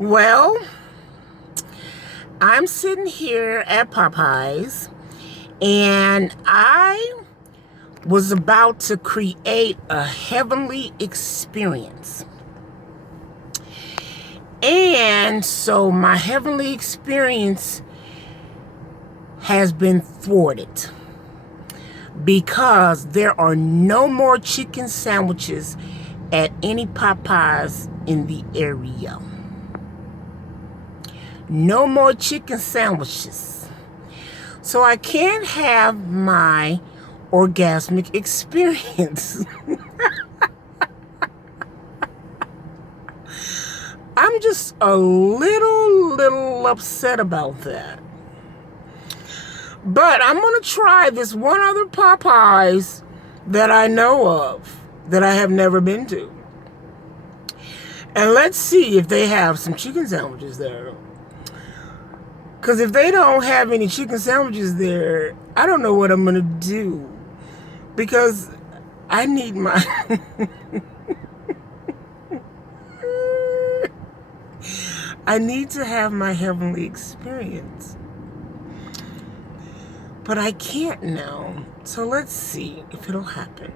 Well, I'm sitting here at Popeye's and I was about to create a heavenly experience. And so my heavenly experience has been thwarted because there are no more chicken sandwiches at any Popeye's in the area. No more chicken sandwiches. So I can't have my orgasmic experience. I'm just a little upset about that. But I'm going to try this one other Popeye's that I know of that I have never been to. And let's see if they have some chicken sandwiches there. Because if they don't have any chicken sandwiches there, I don't know what I'm going to do. Because I need my... I need to have my heavenly experience. But I can't now. So let's see if it'll happen.